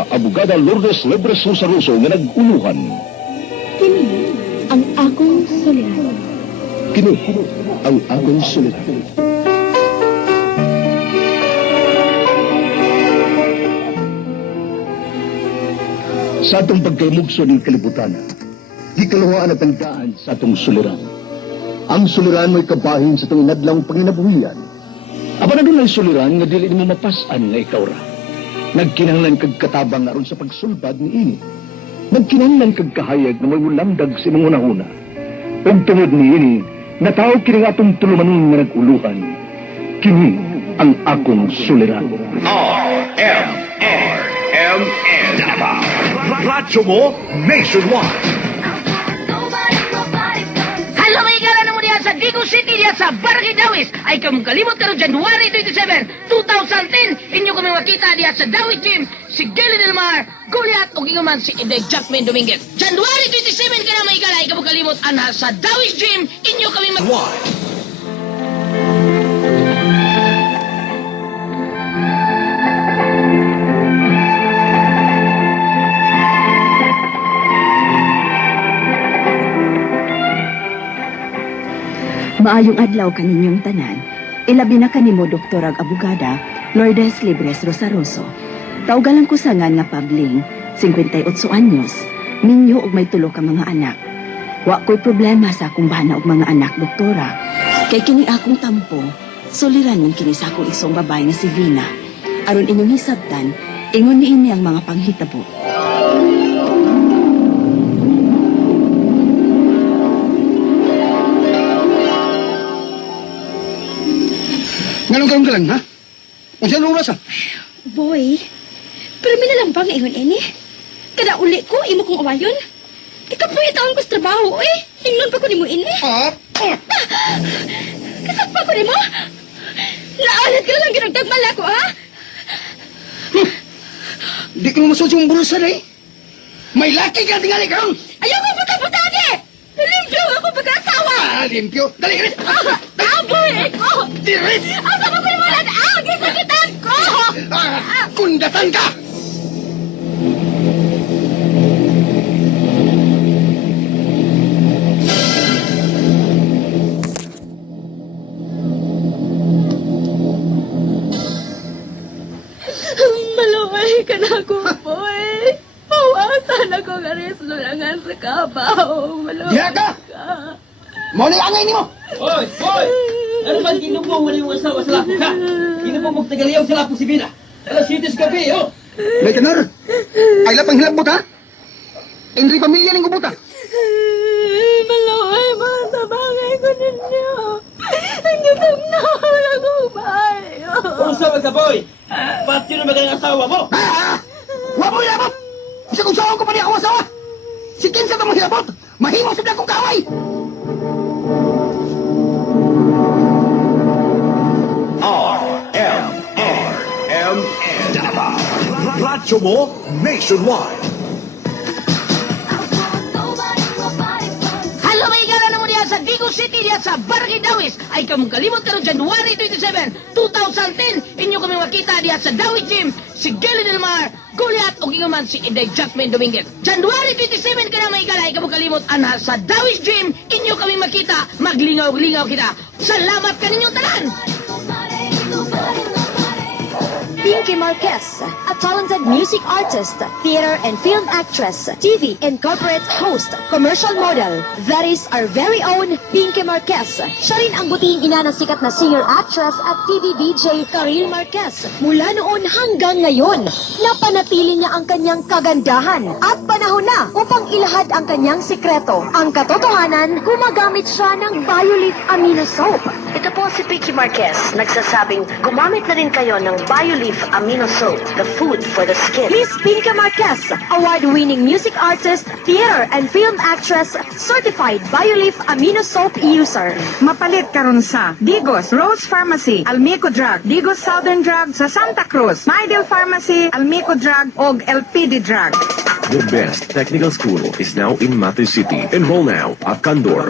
Doktora Abogada Lourdes Lebres Rosaroso nga nag-uluhan. Kini ang akong suliran. Kini ang akong suliran. Sa atong pagkaymugso ng kalibutan, di kaluhaan at tanggaan sa atong suliran. Ang suliran mo'y kabahin sa itong inadlang panginabuhian. Aba na doon ay suliran nga dili mo mapasan nga ikaw ra. Nagkinahanglan kag katabang aron sa pagsulbad ni ini. Nagkinahanglan kag kahayag na may mulamdag sa imong unahuna. Ug tungod ni ini, natawag kini nga atong tulumanon nga nag-uluhan. Kini ang akong suliran. RMRMN Radyo mo nationwide. Hello, may igala na mo diya sa Digo City diya sa Barangay Dawis. Ay kamong kalimot karon January 27, 2010. Inyo kami makita diya sa Dawis Gym. Si Geli Del Mar, Goliath, o gingaman si Inday Jackman Dominguez. January 27 ka na may igala. Ay kamong kalimot anha sa Dawis Gym. Inyo kami Maayong adlaw kaninyong tanan. Ilabi na kanimo Dr. Abogada Lourdes Lebres Rosaroso. Taugalang kusangan nga Pabling, 58 anyos. Minyo og may tulo ka mga anak. Wa ko'y problema sa akong bana og mga anak, doktora. Kay kini akong tampo, suliran man kini sa akong isong babae nga si Vina. Aron inyong hisabtan, ingon niini ang mga panghitabo. Ganun ka lang, ha? Kung saan oras, ha? Boy, pero may nalambang ingon ini. Kada uli ko, imo kong awayon. Ikapuya taon ko sa trabaho, eh. Ingnon pa ko ni mo ini. Kasak pa ko ni mo? Naalat ka lang ginagdagmal ako, ha? Di ko masod yung bulsa na, eh. May laki ka tingali ka ron. Ayaw ko puta-puta, di! Limpyo ako pagkasawa! Limpyo. Dali, dali. Boy, ikaw! Dili. Asa ko pinimulan? Gisakitan ko! Kundatan ka! Maluway ka na ako, boy. Mawasan ako nga reslulangan sa kabaw. Maluway Diha ka! Mo na angay ni mo! Hoy! Hoy! Ano ba ginugmong mali mo asawa sa lapok, ha? Ginugmong mo tagaliyaw sa lapok si Bina. Alas 7 gabi, oh! May kanor! Ay lapang hilabot, ha? Indri pamilya ng gubot, ha? Maluway, mga tabangay ko ninyo. Ang gutong na ako bayo. Kung sawa ka, boy! Ba't yun ang magaling asawa mo? Wabo hilabot! Isa kong sawang ko pa niya ako asawa! Si Kinsa ka mong hilabot! Mahimo sa kong kaway! RMRMN Radyo mo nationwide. Hello, may igala na mo diya sa Digo City diya sa Barangay Dawis. Ay kamong kalimot karon January 27, 2010. Inyo kami makita diya sa Dawis Gym. Si Geli Del Mar, Goliath, o gingaman si Inday Jackman Dominguez. January 27 ka na may igala. Ay kamong kalimot anha sa Dawis Gym. Inyo kami makita. Maglingaw-lingaw kita. Salamat kaninyong tanan! Pinky Marquez, a talented music artist, theater and film actress, TV and corporate host, commercial model. That is our very own Pinky Marquez. Siya rin ang butihing ina ng sikat na singer-actress at TV DJ Karil Marquez. Mula noon hanggang ngayon, napanatili niya ang kanyang kagandahan at panahon na upang ilahad ang kanyang sikreto. Ang katotohanan, gumagamit siya ng BioLife Amino Soap. Ito po si Pinky Marquez, nagsasabing gumamit na rin kayo ng BioLife Amino Soap, the food for the skin. Miss Pinky Marquez, award-winning music artist, theater and film actress, certified BioLife Amino Soap user. Mapalit karon sa Digos Rose Pharmacy, Almico Drug, Digos Southern Drug sa Santa Cruz, Maidel Pharmacy, Almico Drug og LPD Drug. The best technical school is now in Mate City. Enroll now at Candor,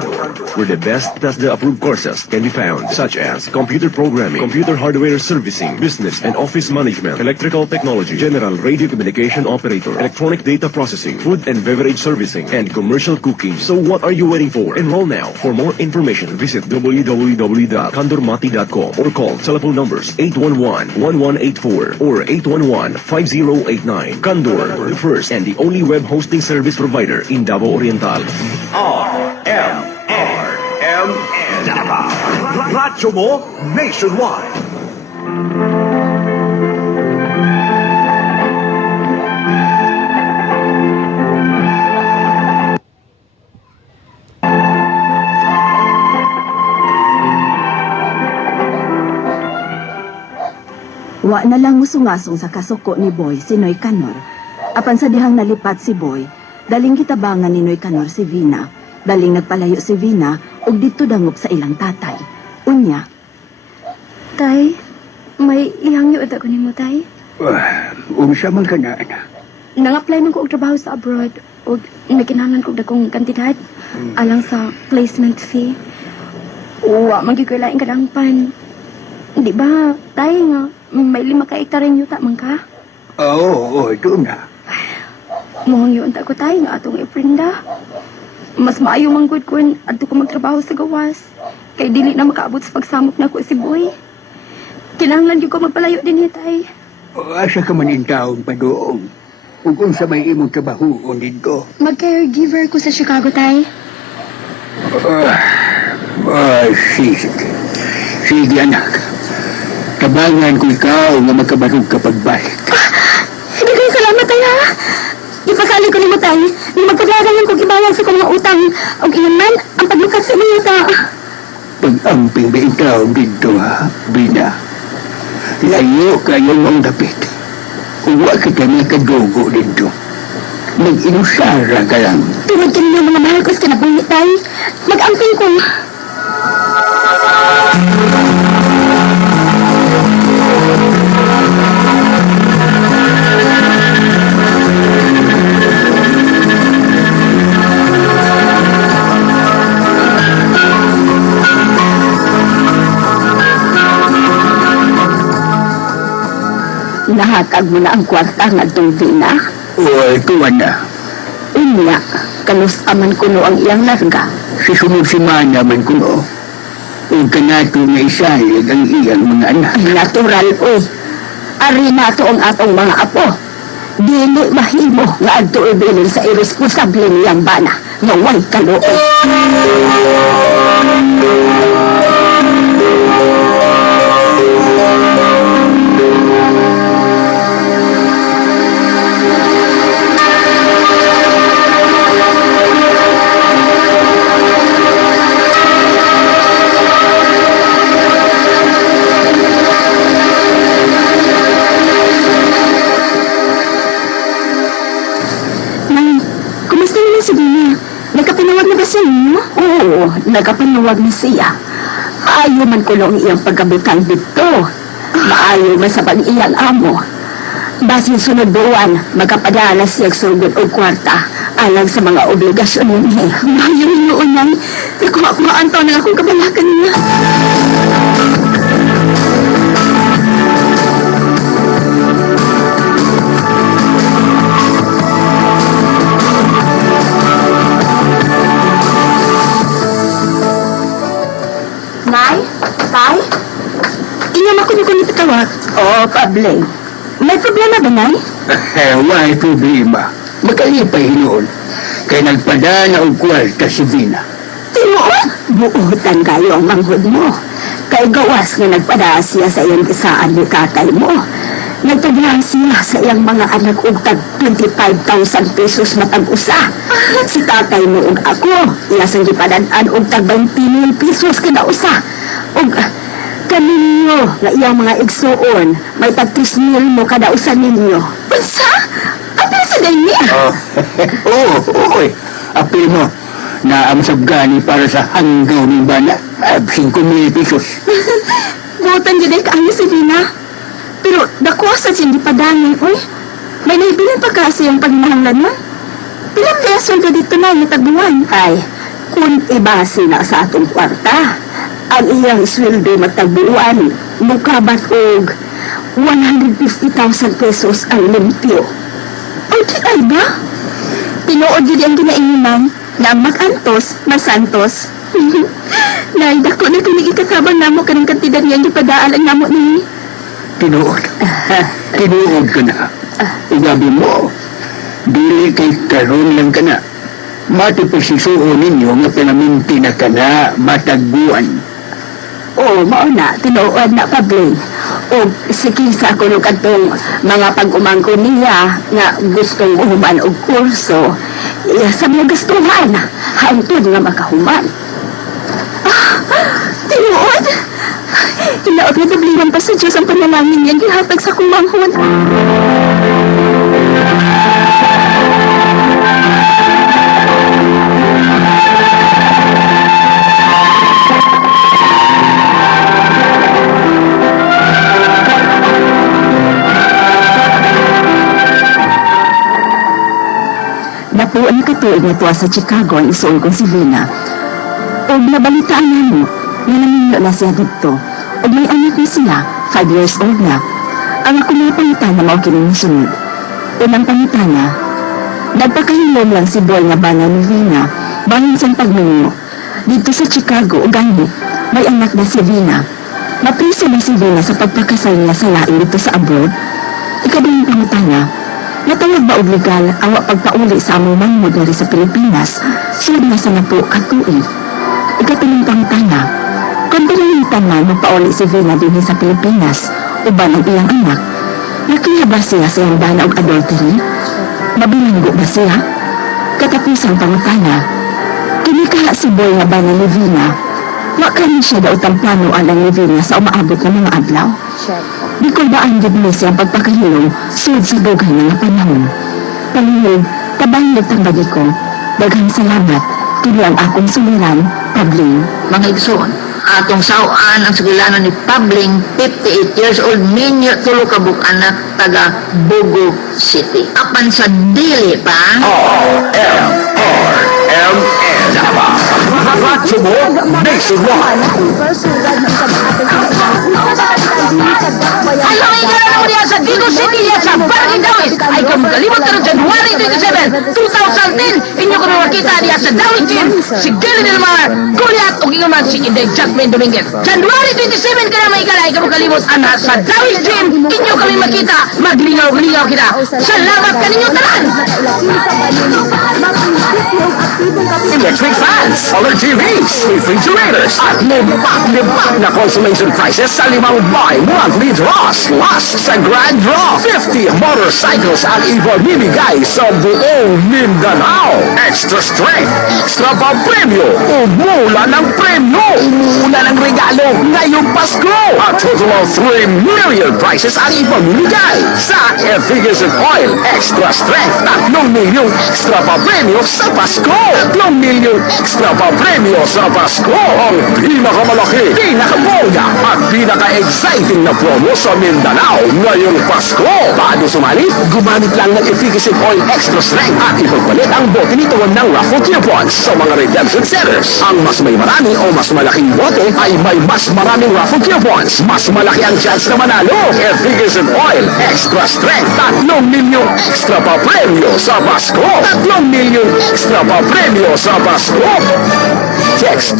where the best TESDA-approved courses can be found, such as computer programming, computer hardware servicing, business and office management, electrical technology, general radio communication operator, electronic data processing, food and beverage servicing, and commercial cooking. So what are you waiting for? Enroll now. For more information, visit www.candormati.com or call telephone numbers 811-1184 or 811-5089. Candor, the first and the only web hosting service provider in Davao Oriental. RMN Davao. Radyo mo nationwide. Wa na lang musungasong sa kasuko ni Boy si Noy Canor. Apan sa dihang nalipat si Boy, daling kitabangan ni Noy Canor si Vina. Daling nagpalayo si Vina ug dito dangop sa ilang tatay. Unya, Tay, may ihangyo ata ko nimo, Tay. Unsa man ka na, anak? Nang-apply man ko og trabaho sa abroad ug nakinahanglan ko dakong kantidad alang sa placement fee. Wa man gyud ko laing kadangpan. Di ba, Tay, nga may 5 ka hektaryeng yuta man ka? Oo, ito na. Mohong yun ta ko, Tay, nga atong iprinda. Mas maayo man gud kun adto ko magtrabaho sa gawas. Kay dili na makaabot sa pagsamok na ko si Boy. Kinahanglan gyud ko magpalayo din ni Tay. Asa ka man in taon pa doon. Kung unsa may imong trabaho dito. Mag-caregiver ko sa Chicago, Tay. Sige. Sige, anak. Tabangan ko ikaw nga magkabarog ka pagbalik. Hindi kayo salamat, Tay, ha? Ipasali ko ni mo, Tay. Ni magkaglagangan kong ibayang sa kong mga utang. Og iyan man, ang paglukat sa mga yuta. Pag-amping ba ikaw dito, ha, Bina? Layo kayo ang dapit. Huwag kita nakadugo dito. Mag-inusara ka lang. Tungod kanina mga mahal ko sa kinabuhi, Tay. Mag-amping ko. nahatag mo na ang kwarta nga Vina. O, tuwan na. Unya, kanus aman kuno ang iyang larga. Sa sunod semana man kuno. O kanato nga isalig ang iyang mga anak. Ay, natural, oy. Ari nato ang atong mga apo. Dili mahimo nga adto ibilin sa irresponsable niyang bana nga way kaluoy. Oo, nagkapanuwag na siya. Maayo man ko lang iyang pagkabutang dito. Maayo man sa pag-iyang amo. Basin sunod buwan, magkapadala siya sugod o kwarta alang sa mga obligasyon niya. Maayo rin noon nang nakuha-kuhaan na akong kabalakan niya. Nay? Tay? Inyam ako ni kunit tawag. Oo, Pabling. May problema ba, Nay? May problema. Makalipay noon. Kaya nagpadala og kwarta si Vina. Tinuod? Buutan kayo ang manghod mo. Kay gawas nga nagpadala siya sa iyang kisaan ni tatay mo. Nagtaglaan siya sa iyang mga anak og tag 25,000 pesos matag usa. Si tatay mo og ako, iyasang gipadaan og tag 20,000 pesos kada usa. Og kaninyo nga iyang mga igsuon, may tag 3,000 mo kada usa ninyo. Unsa? Apil sa ganyan? Oo. Apil mo. Naamsab gani para sa hanggaw ng bana. 5,000 pesos. Buotan dyan ay kaayo si Vina. Pero dakuha sa sindi padangin, oy. May naibilin pa kasi yung pagmahanglan mo. Pilang kaya sweldo dito na yung tagbuwan? Ay, kung ibase na sa atong kwarta, ang iyang sweldo matagbuwan, mukabat og 150,000 pesos ang limpyo. Ang ay ba? Tinuod yun ang ginainginan na mag-antos, masantos. Naidako na kung ikakabang namo ka ng kantidad niyan yung padaalan namo ni. Tinuod. Tinuod ka na. Ugabi mo. Dili kay karon lang ka na. Mati posisuon ninyo nga pinaminti na ka na matagbuan. Oo, mauna, tinuod na pabling. O sige sa kuno kadtong mga pag-umangko niya nga gustong uhuman og kurso. Sa mga gastuhan, hantod nga makahuman. Tinuod? Hinaot na dublihan pa sa Diyos ang panalangin niya gihatag sa kumanghon. Napuan ni katuig na tuwa sa Chicago ang isuon kong si Vina. O nabalitaan na mo, nga naminyo na siya dito. O may anak na siya, 5 years old na. Ang ako mga pangitana mao kining sunod. Unang pangitana, nagpakahilom lang si Boy nga bana ni Vina, bahin siyang pagminyo. Dito sa Chicago, o gani, may anak na si Vina. Mapriso na si Vina sa pagpakasal niya sa lain dito sa abroad. Ikadulang pangitana, natawag ba og legal ang pagpauli sa among manghod diri sa Pilipinas sud na sa napo katuig. Ikatulong pangutana, kung pinilitan man magpauli si Vina din sa Pilipinas uban ang iyang anak, nakiya ba siya sa iyang bana og adultery? Mabilanggo ba siya? Katapusang pangutana, kinikaha si Boy nga bana ni Vina, wakanin siya daw plano alang ni Vina sa umaabot ng mga adlaw. Di ko ba ang gid mo siyang pagpakahilong sud sa dugay nga panahon. Panginoon, tabahin nagtambagi ko. Daghang salamat, kini ang akong suliran, Pabling. Mga igsoon, atong sawaan ang sugilanan ni Pabling, 58 years old, minyo tulo ka anak taga Bogo City. Apan sa dili pa. Alam ay gano'n mo diya sa Vigo City diya sa Barangay Dawis ay kamukalimot ka ng January 27, 2010 inyo kami makita diya sa Dawis Gym si Gilly Del Mar, Goliath o gingaman si Inday Jackman Dominguez. January 27 ka na may kala ay kamukalimot ana sa Dawis Gym inyo kami makita maglingaw-lingaw kita. Salamat ka ninyo tanan! Electric fans, color TVs, refrigerators, at libak na consolation prizes sa 5 buy monthly draws. Plus sa grand draw, 50 motorcycles ang ibamimigay sa buong Mindanao. Extra strength, extra pa premyo, umula ng premyo, umula ng regalo ngayong Pasko. A total of 3 million prizes ang ibamimigay sa Efficient Oil Extra Strength. 3 milyong extra pa premyo sa Pasko. 3 milyong extra pa premyo sa Pasko. Ang pinakamalaki, pinakabongga at pinaka-exciting na promo sa Mindanao ngayong Pasko. Paano sumali? Gumamit lang ng Efficient Oil Extra Strength at ipagpalit ang bote nito ng raffle coupons sa mga redemption centers. Ang mas may marami o mas malaking bote ay may mas maraming raffle coupons. Mas malaki ang chance na manalo. Efficient Oil Extra Strength. 3 milyong extra pa premyo sa Pasko. 3 milyong extra pa premyo sa Pasko. Text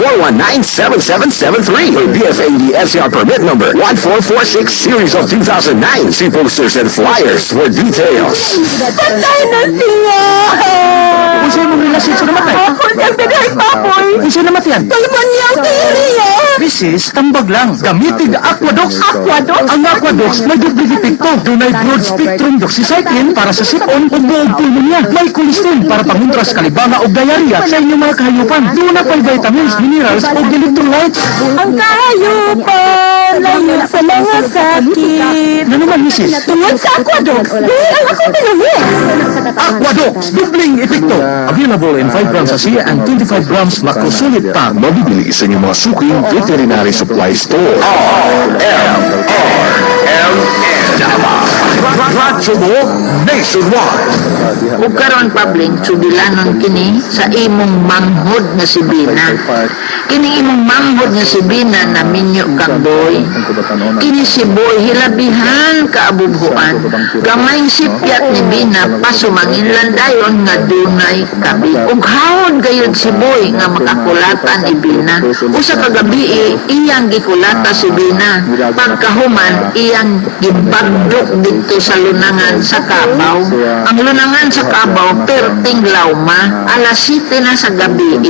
0939-419-7773 or BFAD NCR permit number 1446 series of 2009. See posters and flyers for details. Patay na siya! Kung sa'yo mong relasyon sa namatay? Ako niyang pinay papoy! Kung sa'yo namatay yan? Tulman niya ang tiriya! Mrs. Tambag lang. Gamitin na Aquadox. Aquadox? Ang Aquadox may doble epekto. Dunay broad spectrum doxycycline para sa sipon o buong pulmonya. May colistin para panguntras kalibanga o diarrhea sa inyong mga kahayupan. Doon na pa'y vitamins, minerals o electrolytes. Ang kahayupan, layo sa mga sakit. Ano naman, Mrs.? Tungod sa Aquadox, buhay ang akong pinuwi. Aquadox, dubling epekto. Available in 5 grams sachet and 25 grams macrosolid pack. Mabibili sa inyong mga suking veterinary supply store. RMRMN. Radyo mo nationwide. Ug karon pabling sugilanon kini sa imong manghod nga si Bina. Kini imong manghod nga si Bina na minyo kang boy. Kini si boy hilabihan kaabubhuan. Gamayng sipyat ni Bina pasumanginlan dayon nga dunay kabi. Ug hawod gayud si boy nga makakulatan ni Bina. Usa ka gabi iyang gikulata si Bina. Pagkahuman iyang gibagdok dito sa lunangan sa Kabaw. Ang lunangan sa Kabaw perting lawma. Alas 7 na sa gabi.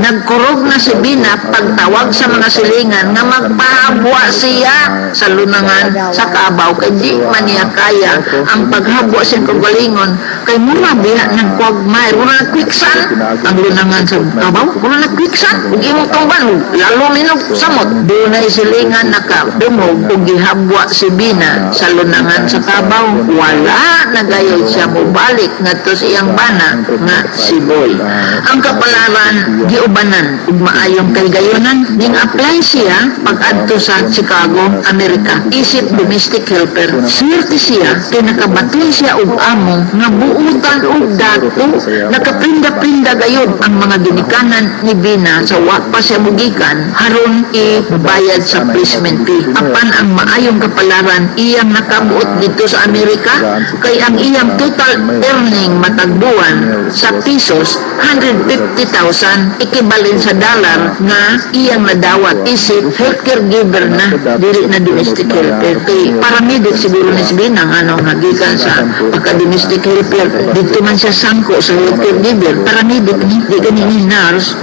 Nagkurog na si Bina pagtawag sa mga silingan nga magpahabwa siya sa lunangan sa Kabaw kay di man niya kaya ang paghabwa siya kagalingon kay mura biha ng quagmire mura nagkwiksan ang lunangan sa Kabaw mura nagkwiksan ug imong tungban lalo minog samot dunay silingan nakadumog ug gihabwa si Bina sa lunangan sa Kabaw wala nagayod siya mobalik ngadto sa iyang bana nga si Boy ang kapalaran giubanan ug maayong kaygayonan ning apply siya pag-adto sa Chicago, Amerika isip domestic helper swerte siya kay nakabaton siya og amo nga buutan og dato nakaprinda-prinda gayud ang mga ginikanan ni Bina sa wa pa siya mugikan haron ibayad sa placement fee apan ang maayong kapalaran iyang nakabuot dito sa Amerika kay ang iyang total earning matagbuan sa pesos 150,000 equivalent sa dollar nga iyang nadawat isip healthcare giver na dili na domestic helper kay paramedic siguro ni si Bina nga gikan sa pagka-domestic helper dito man siya sangko sa healthcare giver paramedic ni di ganini nurse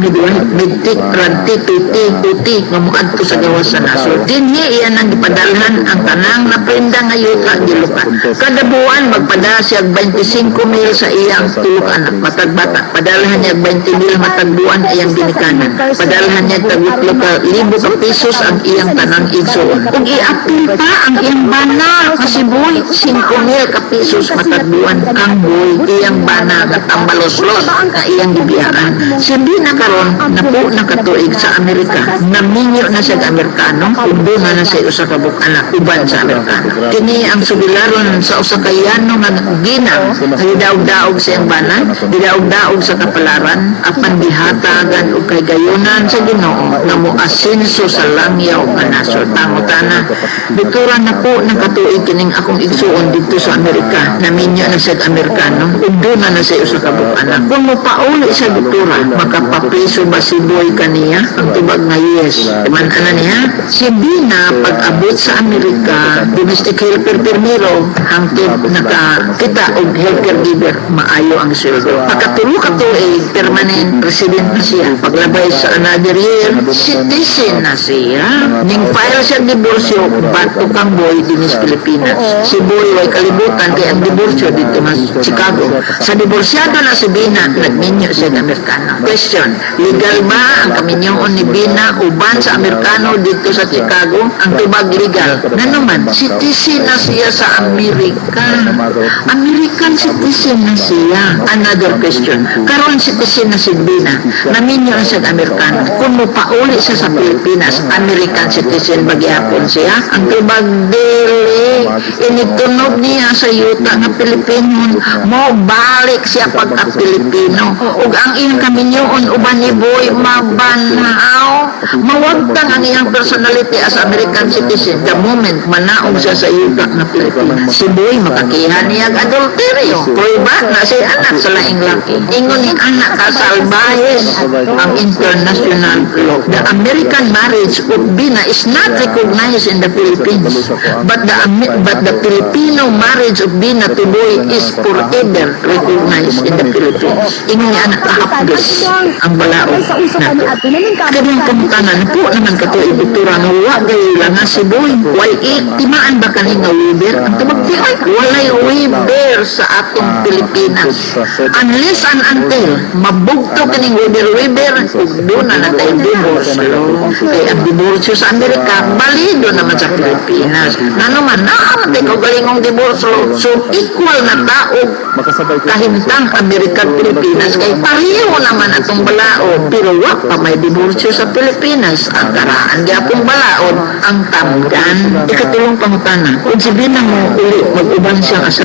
midtik ranti tuti nga muadto sa gawas sa nasod dinhi iyan ang gipadalhan ang tanang na prenda nga yuta gilukat kada buwan magpadala siya 25,000 sa iyang tulok anak matagbata padalhan niya 20,000 matagbuan iyang ginikanan padalhan niya tagutlo ka libo ka pesos ang iyang tanang igsoon ug i-apil pa ang iyang bana kasi boy 5,000 ka pesos matagbuan ang boy iyang bana nga tambaloslos nga iyang gibiyaan hindi na karon napo nakatuig sa Amerika naminyo na siya Amerikano ug doon na siya usa ka anak uban sa Amerikano kini ang sugilaron sa usa ka yano nga ginang gidaog-daog sa iyang bana gidaog-daog sa kapalaran apan gihatagan og kaygayonan sa Ginoo nga moasenso sa langyaw nga nasod tangutana bituran na po nakatuig kining akong igsuon dito sa Amerika naminyo na siya Amerikano ug doon na siya usa ka anak kung mopauli sa bitura makapapriso ba si Boy kaniya ang tubag nga yes man ana niya si Bina pag-abot sa Amerika domestic helper permiro hangtod nakakita og healthcare giver maayo ang sweldo pagkatulo ka tuig permanent resident na siya paglabay sa another year citizen na siya ning file siya diborsyo bato kang Boy dinis Pilipinas si Boy way kalibutan kay ang diborsyo dito sa Chicago sa diborsyado na si Bina nagminyo siya ng Amerikano question legal ba ang kaminyoon ni Bina uban sa Amerikano dito sa Chicago ang tubag legal nanuman citizen na siya sa Amerika American citizen na siya another question karon citizen na si Bina naminyo na siya Amerikano kung mopauli siya sa Pilipinas American citizen bagyapon siya ang tubag dili initunog niya sa yuta nga Pilipino mo balik siya pagka Pilipino ug ang iyang kaminyoon uban ni Boy mabanaw mawagtang ang iyang personality as American citizen the moment manaog siya sa yuta nga Pilipinas si Boy makakihan niya adulterio prueba na si anak sa laing laki ingon ni anak kasalbahes ang international law the American marriage of Bina is not recognized in the Philippines but the Filipino marriage of Bina to Boy is forever recognized in the Philippines ingon ni anak kahapdos ang balaod na kadang kamutanan po naman kato ibitura nga wagay lang nga si Boy why timaan ba kani nga Weber ang tumagti ay walay Weber sa atong Pilipinas. Unless and until mabugto kining wiber-wiber ug doon na tayo divorce law. Kay ang divorce sa Amerika balido naman sa Pilipinas. Nanuman naman tayo galingong divorce law. So equal na taog kahimtang Amerika at Pilipinas kay pareho naman atong balaod pero wa pa may divorce sa Pilipinas. Ang karaan gyapon balaod ang tamgan. Ikatulong pangutana. Kung sabihin na mo uli mag-uban siyang asa